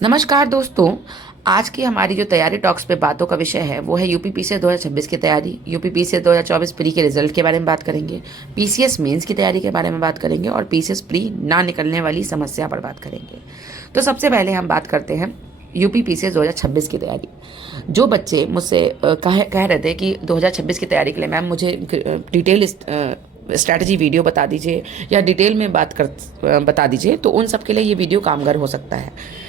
नमस्कार दोस्तों। आज की हमारी जो तैयारी टॉक्स पे बातों का विषय है वो है यूपी पीसीएस 2026 की तैयारी, यूपी पीसीएस 2024 प्री के रिजल्ट के बारे में बात करेंगे, पीसीएस मेंस की तैयारी के बारे में बात करेंगे और पीसीएस प्री ना निकलने वाली समस्या पर बात करेंगे। तो सबसे पहले हम बात करते हैं यूपी पीसीएस 2026 की तैयारी। जो बच्चे मुझसे कह रहे थे कि 2026 की तैयारी के लिए मैम मुझे डिटेल स्ट्रैटेजी वीडियो बता दीजिए या डिटेल में बता दीजिए, तो उन सब के लिए ये वीडियो कामगार हो सकता है।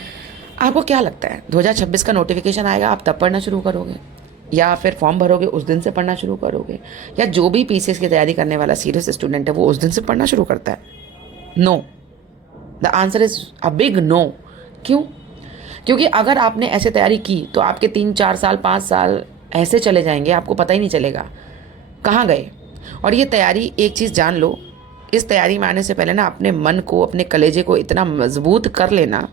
आपको क्या लगता है 2026 का नोटिफिकेशन आएगा आप तब पढ़ना शुरू करोगे, या फिर फॉर्म भरोगे उस दिन से पढ़ना शुरू करोगे, या जो भी पीसीएस की तैयारी करने वाला सीरियस स्टूडेंट है वो उस दिन से पढ़ना शुरू करता है? No, the answer is a big no. क्यों? क्योंकि अगर आपने ऐसे तैयारी की तो आपके 3-4 साल 5 साल ऐसे चले जाएंगे, आपको पता ही नहीं चलेगा कहाँ गए। और ये तैयारी, एक चीज़ जान लो, इस तैयारी में आने से पहले ना अपने मन को, अपने कलेजे को इतना मजबूत कर लेना।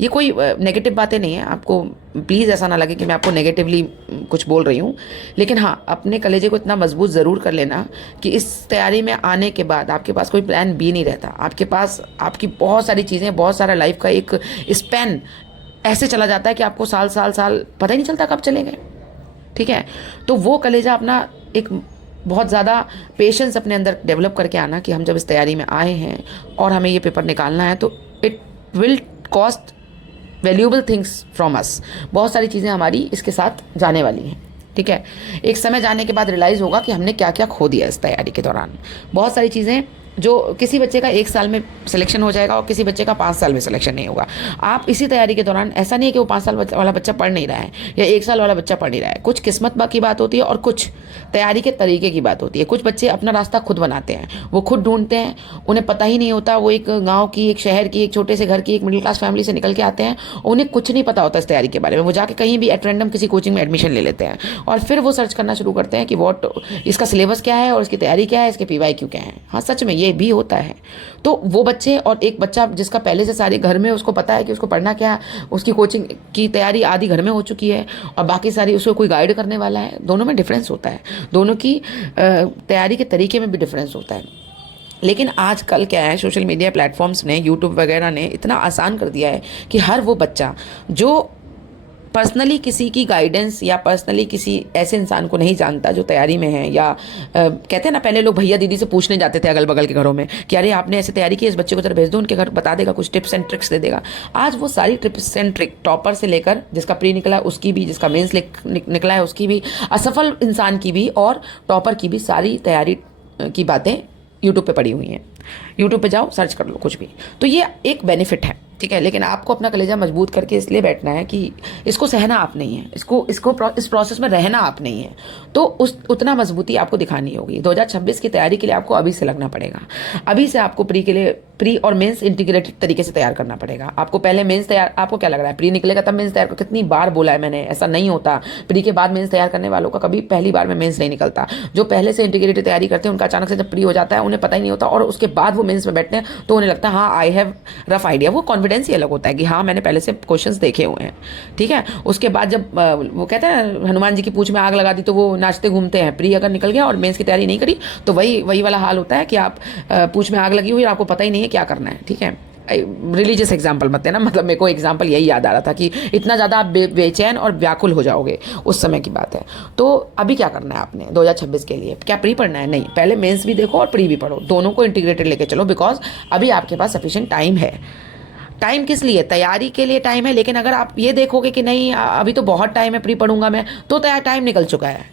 ये कोई नेगेटिव बातें नहीं है, आपको प्लीज़ ऐसा ना लगे कि मैं आपको नेगेटिवली कुछ बोल रही हूँ, लेकिन हाँ, अपने कलेजे को इतना मजबूत ज़रूर कर लेना कि इस तैयारी में आने के बाद आपके पास कोई प्लान बी नहीं रहता। आपके पास आपकी बहुत सारी चीज़ें, बहुत सारा लाइफ का एक स्पैन ऐसे चला जाता है कि आपको साल साल साल पता ही नहीं चलता कब चले गए। ठीक है, तो वो कलेजा अपना एक बहुत ज़्यादा पेशेंस अपने अंदर डेवलप करके आना कि हम जब इस तैयारी में आए हैं और हमें ये पेपर निकालना है तो it will cost valuable things from us. बहुत सारी चीज़ें हमारी इसके साथ जाने वाली हैं। ठीक है, एक समय जाने के बाद रियलाइज़ होगा कि हमने क्या क्या खो दिया इस तैयारी के दौरान। बहुत सारी चीज़ें जो किसी बच्चे का 1 साल में सिलेक्शन हो जाएगा और किसी बच्चे का 5 साल में सिलेक्शन नहीं होगा। आप इसी तैयारी के दौरान, ऐसा नहीं है कि वो 5 साल वाला बच्चा पढ़ नहीं रहा है या 1 साल वाला बच्चा पढ़ नहीं रहा है। कुछ किस्मत की बात होती है और कुछ तैयारी के तरीके की बात होती है। कुछ बच्चे अपना रास्ता खुद बनाते हैं, वो खुद ढूंढते हैं, उन्हें पता ही नहीं होता। वो एक गाँव की, एक शहर की, एक छोटे से घर की, एक मिडिल क्लास फैमिली से निकल के आते हैं, उन्हें कुछ नहीं पता होता इस तैयारी के बारे में। वो जाके कहीं भी एट रैंडम किसी कोचिंग में एडमिशन ले लेते हैं और फिर वो सर्च करना शुरू करते हैं कि वॉट इसका सिलेबस क्या है और इसकी तैयारी क्या है, इसके पीवाईक्यू क्या है। हाँ, सच में ये भी होता है। तो वो बच्चे और एक बच्चा जिसका पहले से सारे घर में उसको पता है कि उसको पढ़ना क्या है, उसकी कोचिंग की तैयारी आधी घर में हो चुकी है और बाकी सारी उसको कोई गाइड करने वाला है, दोनों में डिफरेंस होता है। दोनों की तैयारी के तरीके में भी डिफरेंस होता है। लेकिन आजकल क्या है, सोशल मीडिया प्लेटफॉर्म्स ने, यूट्यूब वगैरह ने इतना आसान कर दिया है कि हर वो बच्चा जो पर्सनली किसी की गाइडेंस या पर्सनली किसी ऐसे इंसान को नहीं जानता जो तैयारी में है, या कहते हैं ना, पहले लोग भैया दीदी से पूछने जाते थे अगल बगल के घरों में कि अरे आपने ऐसे तैयारी की, इस बच्चे को जरा भेज दो, उनके घर बता देगा, कुछ टिप्स एंड ट्रिक्स दे देगा। आज वो सारी टिप्स एंड ट्रिक, टॉपर से लेकर जिसका प्री निकला उसकी भी, जिसका मेंस निकला है उसकी भी, असफल इंसान की भी और टॉपर की भी, सारी तैयारी की बातें यूट्यूब पे पड़ी हुई हैं। यूट्यूब पे जाओ, सर्च कर लो कुछ भी। तो ये एक बेनिफिट है, ठीक है। लेकिन आपको अपना कलेजा मजबूत करके इसलिए बैठना है कि इसको सहना आप नहीं है, इस प्रोसेस में रहना आप नहीं है। तो उतना मजबूती आपको दिखानी होगी। 2026 की तैयारी के लिए आपको अभी से लगना पड़ेगा। अभी से आपको प्री और मेंस इंटीग्रेटेड तरीके से तैयार करना पड़ेगा। आपको पहले मेंस तैयार, आपको क्या लग रहा है प्री निकलेगा तब मेंस तैयार? कितनी बार बोला है मैंने, ऐसा नहीं होता। प्री के बाद मेंस तैयार करने वालों का कभी पहली बार में मेंस नहीं निकलता। जो पहले से इंटीग्रेटेड तैयारी करते हैं उनका अचानक से जब प्री हो जाता है उन्हें पता ही नहीं होता और उसके बाद वो मेंस में बैठते हैं तो उन्हें लगता है हाँ आई हैव रफ आइडिया। वो कॉन्फिडेंस ही अलग होता है कि हाँ मैंने पहले से क्वेश्चंस देखे हुए हैं। ठीक है, उसके बाद जब वो कहते हैं हनुमान जी की पूंछ में आग लगा दी तो वो नाचते घूमते हैं। प्री अगर निकल गया और मेंस की तैयारी नहीं करी तो वही वाला हाल होता है कि आप पूंछ में आग लगी हुई और आपको पता ही नहीं है क्या करना है। ठीक है, रिलीजियस एग्जाम्पल मत देना, मतलब मेरे को एग्जाम्पल यही याद आ रहा था कि इतना ज़्यादा आप बेचैन और व्याकुल हो जाओगे, उस समय की बात है। तो अभी क्या करना है आपने 2026 के लिए? क्या प्री पढ़ना है? नहीं, पहले मेंस भी देखो और प्री भी पढ़ो, दोनों को इंटीग्रेटेड लेके चलो, बिकॉज अभी आपके पास सफिशिएंट टाइम है। टाइम किस लिए? तैयारी के लिए टाइम है। लेकिन अगर आप ये देखोगे कि नहीं अभी तो बहुत टाइम है, प्री पढ़ूंगा मैं, तो टाइम निकल चुका है।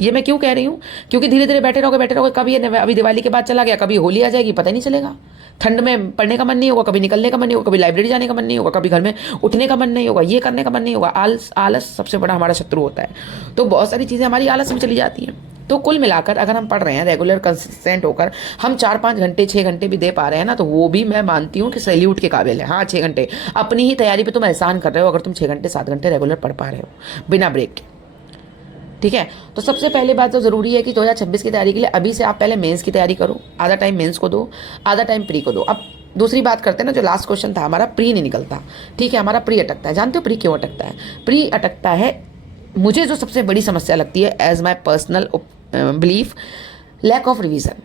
ये मैं क्यों कह रही हूँ? क्योंकि धीरे धीरे बैठे रहोगे, कभी अभी दिवाली के बाद चला गया, कभी होली आ जाएगी, पता ही नहीं चलेगा। ठंड में पढ़ने का मन नहीं होगा, कभी निकलने का मन नहीं होगा, कभी लाइब्रेरी जाने का मन नहीं होगा, कभी घर में उठने का मन नहीं होगा, ये करने का मन नहीं होगा। आलस सबसे बड़ा हमारा शत्रु होता है। तो बहुत सारी चीज़ें हमारी आलस में चली जाती हैं। तो कुल मिलाकर अगर हम पढ़ रहे हैं रेगुलर कंसिस्टेंट होकर, हम 4-5 घंटे 6 घंटे भी दे पा रहे हैं ना, तो वो भी मैं मानती हूँ कि सैल्यूट के काबिल है। हाँ, 6 घंटे अपनी ही तैयारी पे तुम एहसान कर रहे हो अगर तुम 6 घंटे 7 घंटे रेगुलर पढ़ पा रहे हो बिना ब्रेक के। ठीक है, तो सबसे पहले बात तो ज़रूरी है कि 2026 की तैयारी के लिए अभी से आप पहले मेंस की तैयारी करो। आधा टाइम मेंस को दो, आधा टाइम प्री को दो। अब दूसरी बात करते हैं ना, जो लास्ट क्वेश्चन था हमारा, प्री नहीं निकलता। ठीक है, हमारा प्री अटकता है। जानते हो प्री क्यों अटकता है? प्री अटकता है, मुझे जो सबसे बड़ी समस्या लगती है as my personal belief, lack of revision.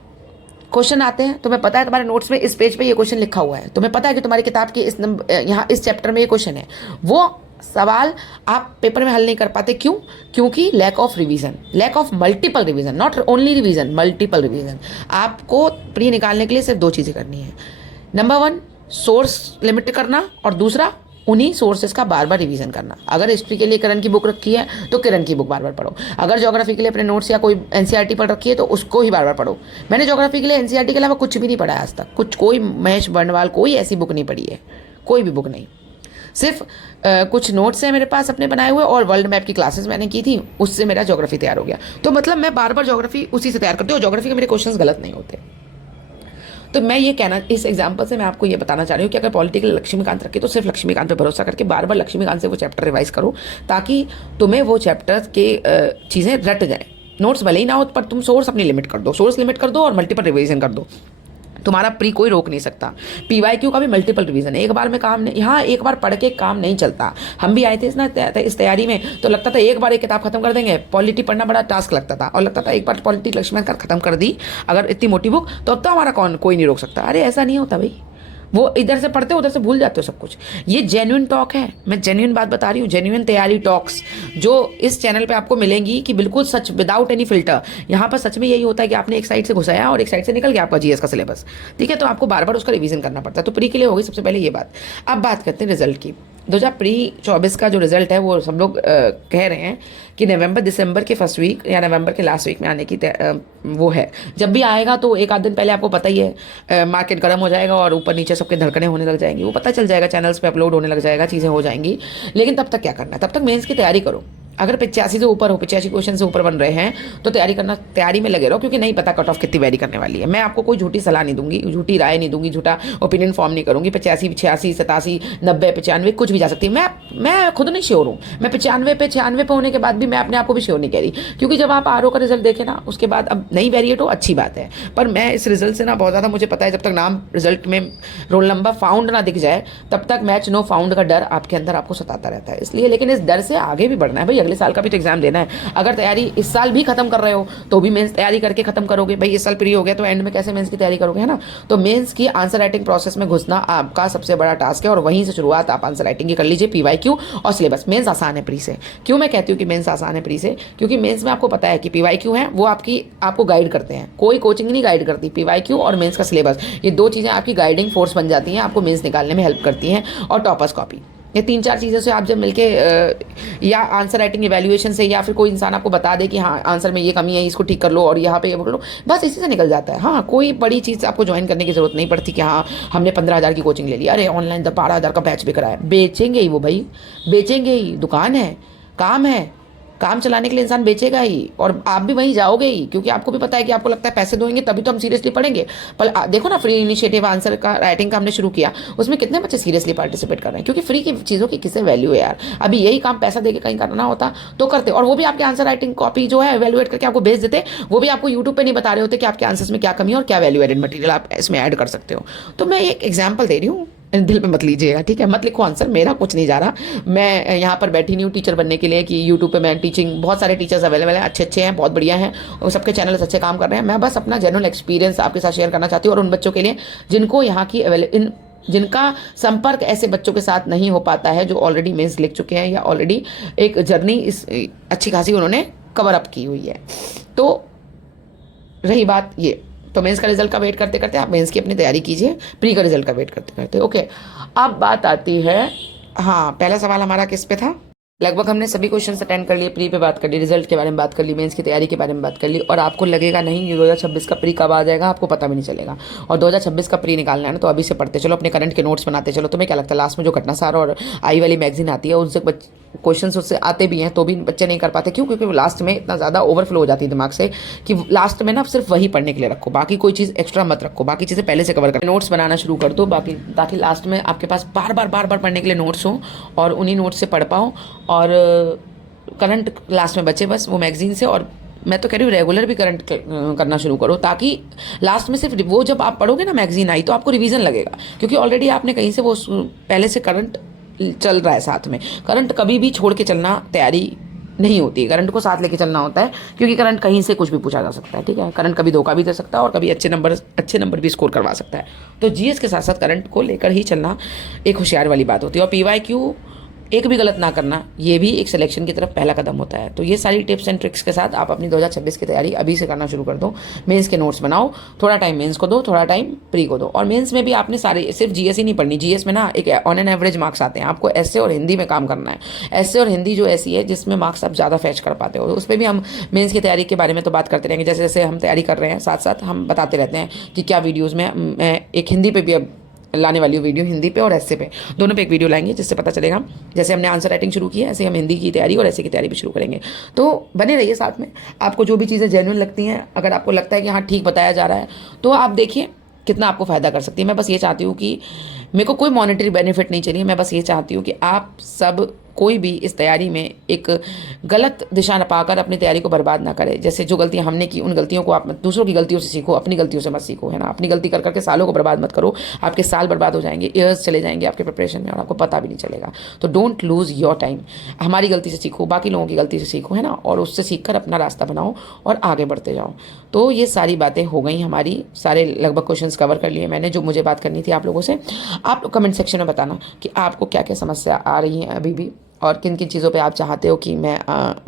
Question आते हैं, तुम्हें पता है तुम्हारे नोट्स में इस पेज पे ये क्वेश्चन लिखा हुआ है, तुम्हें पता है कि तुम्हारी किताब की इस नंबर यहाँ इस चैप्टर में ये क्वेश्चन है, वो सवाल आप पेपर में हल नहीं कर पाते। क्यों? क्योंकि lack of revision, lack of multiple revision, not only revision, multiple revision. आपको प्री निकालने के लिए सिर्फ 2 चीज़ें करनी है। नंबर 1 सोर्स लिमिट करना, और दूसरा उन्हीं सोर्सेज का बार बार रिवीजन करना। अगर हिस्ट्री के लिए किरण की बुक रखी है तो किरण की बुक बार बार पढ़ो। अगर ज्योग्राफी के लिए अपने नोट्स या कोई एनसीईआरटी पढ़ रखी है तो उसको ही बार बार पढ़ो। मैंने ज्योग्राफी के लिए एनसीईआरटी के अलावा कुछ भी नहीं पढ़ा है आज तक, कोई महेश बर्णवाल कोई ऐसी बुक नहीं पढ़ी है, कोई भी बुक नहीं। सिर्फ कुछ नोट्स हैं मेरे पास अपने बनाए हुए, और वर्ल्ड मैप की क्लासेस मैंने की थी, उससे मेरा ज्योग्राफी तैयार हो गया। तो मतलब मैं बार बार ज्योग्राफी उसी से तैयार करती हूँ, और ज्योग्राफी के मेरे क्वेश्चंस गलत नहीं होते। तो मैं ये कहना, इस एग्जाम्पल से मैं आपको ये बताना चाह रही हूँ कि अगर पॉलिटिकल लक्ष्मीकांत रखे तो सिर्फ लक्ष्मीकांत पे भरोसा करके बार बार लक्ष्मीकांत से वो चैप्टर रिवाइज करो, ताकि तुम्हें वो चैप्टर के चीज़ें रट जाए। नोट्स भले ही ना हो, पर तुम सोर्स अपनी लिमिट कर दो, सोर्स लिमिट कर दो और मल्टीपल रिवीजन कर दो। तुम्हारा प्री कोई रोक नहीं सकता। पीवाईक्यू का भी मल्टीपल रिवीजन है, एक बार में काम नहीं, यहाँ एक बार पढ़ के काम नहीं चलता। हम भी आए थे इस तैयारी में, तो लगता था एक बार एक किताब खत्म कर देंगे। पॉलिटी पढ़ना बड़ा टास्क लगता था, और लगता था एक बार पॉलिटी लक्ष्मण खत्म कर दी अगर इतनी मोटी बुक, तो अब तो हमारा कोई नहीं रोक सकता। अरे ऐसा नहीं होता भाई, वो इधर से पढ़ते हो उधर से भूल जाते हो सब कुछ। ये जेन्युइन टॉक है, मैं जेन्युइन बात बता रही हूँ, जेन्युइन तैयारी टॉक्स जो इस चैनल पे आपको मिलेंगी, कि बिल्कुल सच, विदाउट एनी फिल्टर। यहाँ पर सच में यही होता है कि आपने एक साइड से घुसाया और एक साइड से निकल गया आपका जीएस का सिलेबस, ठीक है। तो आपको बार बार उसका रिवीजन करना पड़ता है। तो प्री के लिए होगी सबसे पहले ये बात। अब बात करते हैं रिजल्ट की। 2024 का जो रिजल्ट है वो सब लोग कह रहे हैं कि नवंबर दिसंबर के फर्स्ट वीक या नवंबर के लास्ट वीक में आने की वो है। जब भी आएगा तो एक आध दिन पहले आपको पता ही है, मार्केट गर्म हो जाएगा और ऊपर नीचे सबके धड़कनें होने लग जाएंगी, वो पता चल जाएगा, चैनल्स पे अपलोड होने लग जाएगा, चीज़ें हो जाएंगी। लेकिन तब तक क्या करना है? तब तक मेंस की तैयारी करो। अगर 85 से ऊपर हो, 85 क्वेश्चन से ऊपर बन रहे हैं तो तैयारी में लगे रहो, क्योंकि नहीं पता कट ऑफ कितनी वैरी करने वाली है। मैं आपको कोई झूठी सलाह नहीं दूंगी, झूठी राय नहीं दूंगी, झूठा ओपिनियन फॉर्म नहीं करूंगी। 85, 86, 87, 90, 95 कुछ भी जा सकती है। मैं खुद नहीं श्योर हूँ। मैं 95 पे 96 पे होने के बाद भी मैं अपने आप को भी श्योर नहीं कह रही, क्योंकि जब आप आरओ का रिजल्ट देखें ना, उसके बाद अब नहीं वेरिएट हो, अच्छी बात है। पर मैं इस रिजल्ट से ना बहुत ज़्यादा मुझे पता है, जब तक नाम रिजल्ट में रोल नंबर फाउंड ना दिख जाए तब तक मैच नो फाउंड का डर आपके अंदर आपको सताता रहता है। इसलिए लेकिन इस डर से आगे भी बढ़ना है भाई, अगले साल का भी तो एग्जाम देना है। अगर तैयारी इस साल भी खत्म कर रहे हो तो भी मेंस तैयारी करके खत्म करोगे भाई। इस साल प्री हो गया तो एंड में कैसे मेंस की तैयारी करोगे, है ना। तो मेंस की आंसर राइटिंग प्रोसेस में घुसना आपका सबसे बड़ा टास्क है, और वहीं से शुरुआत आप आंसर राइटिंग की कर लीजिए। पीवाईक्यू और सिलेबस, मेंस आसान है प्री से। क्यों मैं कहती हूँ कि मेंस आसान है प्री से? क्योंकि मेंस में आपको पता है कि पीवाईक्यू है वो आपको गाइड करते हैं, कोई कोचिंग नहीं गाइड करती। पीवाईक्यू और मेंस का सिलेबस, ये 2 चीज़ें आपकी गाइडिंग फोर्स बन जाती हैं, आपको मेंस निकालने में हेल्प करती हैं। और टॉपर्स कॉपी, ये 3-4 चीज़ों से आप जब मिलके या आंसर राइटिंग इवैल्यूएशन से, या फिर कोई इंसान आपको बता दे कि हाँ आंसर में ये कमी है, इसको ठीक कर लो, और यहाँ पे ये पकड़ लो, बस इसी से निकल जाता है। हाँ, कोई बड़ी चीज़ आपको ज्वाइन करने की जरूरत नहीं पड़ती कि हाँ हमने 15,000 की कोचिंग ले ली, अरे ऑनलाइन 12,000 का बैच बिक रहा है। बेचेंगे ही वो भाई, बेचेंगे ही। दुकान है, काम है, काम चलाने के लिए इंसान बेचेगा ही, और आप भी वहीं जाओगे ही, क्योंकि आपको भी पता है कि आपको लगता है पैसे दोगे तभी तो हम सीरियसली पढ़ेंगे। पर देखो ना, फ्री इनिशिएटिव आंसर का राइटिंग का हमने शुरू किया, उसमें कितने बच्चे सीरियसली पार्टिसिपेट कर रहे हैं, क्योंकि फ्री की चीज़ों की किसे वैल्यू है यार। अभी यही काम पैसा देके कहीं करना होता तो करते, और वो भी आपके आंसर राइटिंग कॉपी जो है एवेल्युएट करके आपको भेज देते। वो भी आपको यूट्यूब पर नहीं बता रहे होते कि आपके आंसर्स में क्या कमी है और क्या वैल्यू एडेड मटीरियल आप इसमें ऐड कर सकते हो। तो मैं एक एग्जाम्पल दे रही हूँ, दिल पे मत लीजिएगा, ठीक है। मत लिखो आंसर, मेरा कुछ नहीं जा रहा। मैं यहाँ पर बैठी नहीं हूँ टीचर बनने के लिए कि यूट्यूब पे मैं टीचिंग, बहुत सारे टीचर्स अवेलेबल हैं, अच्छे हैं, बहुत बढ़िया हैं, और सबके चैनल्स अच्छे काम कर रहे हैं। मैं बस अपना जनरल एक्सपीरियंस आपके साथ शेयर करना चाहती हूँ, और उन बच्चों के लिए जिनको यहाँ की जिनका संपर्क ऐसे बच्चों के साथ नहीं हो पाता है, जो ऑलरेडी मेंस लिख चुके हैं या ऑलरेडी एक जर्नी इस अच्छी खासी उन्होंने कवर अप की हुई है। तो रही बात ये, तो मेंस का रिजल्ट का वेट करते करते आप मेंस की अपनी तैयारी कीजिए, प्री का रिजल्ट का वेट करते करते। ओके, अब बात आती है, हाँ पहला सवाल हमारा किस पे था? लगभग हमने सभी क्वेश्चन अटेंड कर लिए, प्री पे बात कर ली, रिजल्ट के बारे में बात कर ली, मेंस की तैयारी के बारे में बात कर ली, और आपको लगेगा नहीं ये 2026 का प्री कब आ जाएगा, आपको पता भी नहीं चलेगा। और 2026 का प्री निकालना है ना, तो अभी से पढ़ते चलो, अपने करंट के नोट्स बनाते चलो। तुम्हें क्या लगता है लास्ट में जो घटनासार और आई वाली मैगजीन आती है, उनसे क्वेश्चन उससे आते भी हैं तो भी बच्चे नहीं कर पाते। क्यों? क्योंकि लास्ट में इतना ज़्यादा ओवरफ्लो हो जाती है दिमाग से कि लास्ट में ना सिर्फ वही पढ़ने के लिए रखो, बाकी कोई चीज़ एक्स्ट्रा मत रखो, बाकी चीज़ें पहले से कवर कर, नोट्स बनाना शुरू कर दो बाकी, ताकि लास्ट में आपके पास बार बार पढ़ने के लिए नोट्स हो, और उन्हीं नोट्स से पढ़ पाओ, और करंट लास्ट में बचे बस वो मैगजीन से। और मैं तो कह रही हूँ रेगुलर भी करंट करना शुरू करो, ताकि लास्ट में सिर्फ वो जब आप पढ़ोगे ना मैगजीन आई तो आपको रिवीजन लगेगा, क्योंकि ऑलरेडी आपने कहीं से वो पहले से करंट चल रहा है साथ में। करंट कभी भी छोड़ के चलना तैयारी नहीं होती है। करंट को साथ लेके चलना होता है, क्योंकि करंट कहीं से कुछ भी पूछा जा सकता है, ठीक है। करंट कभी धोखा भी दे सकता है और कभी अच्छे नंबर भी स्कोर करवा सकता है। तो जीएस के साथ साथ करंट को लेकर ही चलना एक होशियार वाली बात होती है। और पीवाईक्यू एक भी गलत ना करना, ये भी एक सिलेक्शन की तरफ पहला कदम होता है। तो ये सारी टिप्स एंड ट्रिक्स के साथ आप अपनी 2026 की तैयारी अभी से करना शुरू कर दो। मेंस के नोट्स बनाओ, थोड़ा टाइम मेंस को दो, थोड़ा टाइम प्री को दो। और मेंस में भी आपने सारे, सिर्फ जीएस ही नहीं पढ़नी। जीएस में ना एक ऑन एन एवरेज मार्क्स आते हैं, आपको एसए और हिंदी में काम करना है। एसए और हिंदी जो ऐसी है जिसमें मार्क्स आप ज़्यादा फैच कर पाते हो, उस पर भी हम मेंस की तैयारी के बारे में तो बात करते रहेंगे। जैसे जैसे हम तैयारी कर रहे हैं, साथ साथ हम बताते रहते हैं कि क्या वीडियोज़ में मैं एक हिंदी पे भी अब लाने वाली हूँ वीडियो, हिंदी पे और ऐसे पे, दोनों पे एक वीडियो लाएंगे, जिससे पता चलेगा। जैसे हमने आंसर राइटिंग शुरू की है, ऐसे हम हिंदी की तैयारी और ऐसे की तैयारी भी शुरू करेंगे। तो बने रहिए साथ में। आपको जो भी चीज़ें जेन्युइन लगती हैं, अगर आपको लगता है कि हाँ ठीक बताया जा रहा है, तो आप देखिए कितना आपको फ़ायदा कर सकती है। मैं बस ये चाहती हूँ कि मेरे को कोई मॉनेटरी बेनिफिट नहीं चाहिए, मैं बस ये चाहती हूँ कि आप सब कोई भी इस तैयारी में एक गलत दिशा न पाकर अपनी तैयारी को बर्बाद ना करे। जैसे जो गलतियां हमने की, उन गलतियों को आप दूसरों की गलतियों से सीखो, अपनी गलतियों से मत सीखो, है ना। अपनी गलती कर करके सालों को बर्बाद मत करो, आपके साल बर्बाद हो जाएंगे, ईयर्स चले जाएंगे आपके प्रिपरेशन में और आपको पता भी नहीं चलेगा। तो डोंट लूज़ योर टाइम। हमारी गलती से सीखो, बाकी लोगों की गलती से सीखो, है ना, और उससे सीख कर अपना रास्ता बनाओ और आगे बढ़ते जाओ। तो ये सारी बातें हो गई हमारी, सारे लगभग क्वेश्चंस कवर कर लिए मैंने जो मुझे बात करनी थी आप लोगों से। आप लोग कमेंट सेक्शन में बताना कि आपको क्या क्या समस्या आ रही है अभी भी, और किन किन चीज़ों पे आप चाहते हो कि मैं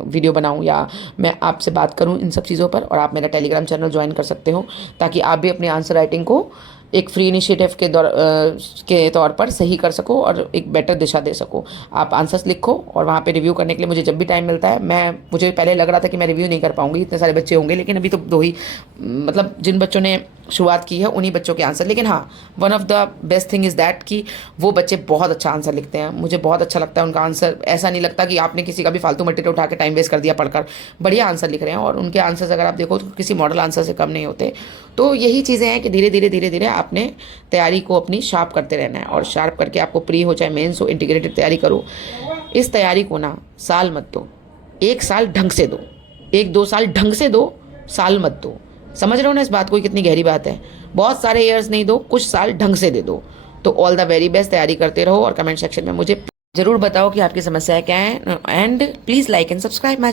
वीडियो बनाऊं या मैं आपसे बात करूं इन सब चीज़ों पर। और आप मेरा टेलीग्राम चैनल ज्वाइन कर सकते हो, ताकि आप भी अपनी आंसर राइटिंग को एक फ्री इनिशिएटिव के तौर पर सही कर सको और एक बेटर दिशा दे सको। आप आंसर्स लिखो और वहाँ पे रिव्यू करने के लिए मुझे जब भी टाइम मिलता है, मुझे पहले लग रहा था कि मैं रिव्यू नहीं कर पाऊंगी, इतने सारे बच्चे होंगे, लेकिन अभी तो दो ही, मतलब जिन बच्चों ने शुरुआत की है उन्हीं बच्चों के आंसर। लेकिन हाँ, one of the best thing is that कि वो बच्चे बहुत अच्छा आंसर लिखते हैं, मुझे बहुत अच्छा लगता है उनका आंसर। ऐसा नहीं लगता कि आपने किसी का भी फालतू मटेरियल उठा के टाइम वेस्ट कर दिया पढ़कर, बढ़िया आंसर लिख रहे हैं। और उनके आंसर्स अगर आप देखो तो किसी मॉडल आंसर से कम नहीं होते। तो यही चीज़ें हैं कि धीरे धीरे धीरे धीरे आपने तैयारी को अपनी शार्प करते रहना है, और शार्प करके आपको प्री हो चाहे मेंस हो, इंटीग्रेटेड तैयारी करो। इस तैयारी को ना साल मत दो, एक साल ढंग से दो, 1-2 साल ढंग से दो, साल मत दो। समझ रहे हो ना इस बात को, कितनी गहरी बात है। बहुत सारे ईयर्स नहीं दो, कुछ साल ढंग से दे दो। तो ऑल द वेरी बेस्ट, तैयारी करते रहो और कमेंट सेक्शन में मुझे जरूर बताओ कि आपकी समस्याएं क्या हैं। And please like and subscribe my